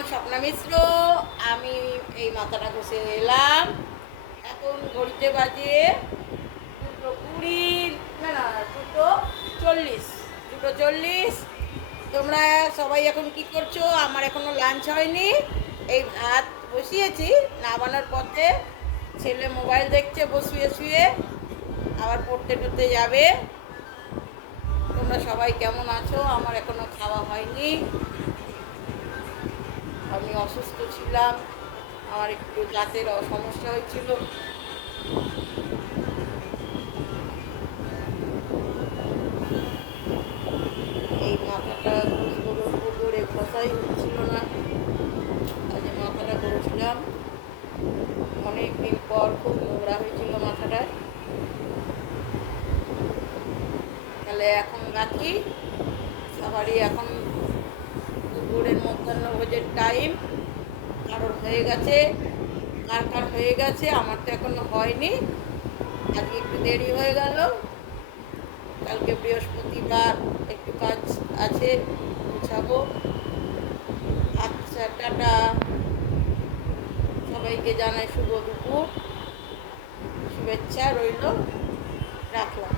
নাম স্বপ্না মিশ্র। আমি এই মাথাটা ঘষে এলাম। এখন ঘড়িতে বাজে 2:20, না 2:40। 2:40। তোমরা সবাই এখন কি করছো? আমার এখনো লাঞ্চ হয়নি। এই ভাত বসিয়েছি, নামানোর পথে ছেলে মোবাইল দেখছে বসিয়ে শুয়ে, আবার পড়তে টড়তে যাবে। তোমরা সবাই কেমন আছো? আমার এখনো খাওয়া হয়নি। আমি অসুস্থ ছিলাম, আমার একটু দাঁতের সমস্যা হয়েছিল। এই মাথাটা করে ঘষাই হচ্ছিল না, আজ মাথাটা ঘষলাম। অনেক দিন পর খুব নোংরা হয়েছিল মাথাটা। তাহলে এখন রাখি। সবারই এখন দুপুরের মধ্যাহ্ন ভোজের টাইম। কারোর হয়ে গেছে, কার কার হয়ে গেছে, আমার তো এখনো হয়নি। আজকে একটু দেরি হয়ে গেল। কালকে বৃহস্পতিবার, একটু কাজ আছে, গুছাবো। আচ্ছা, টাটা। সবাইকে জানাই শুভ দুপুর, শুভেচ্ছা রইল, রাখলাম।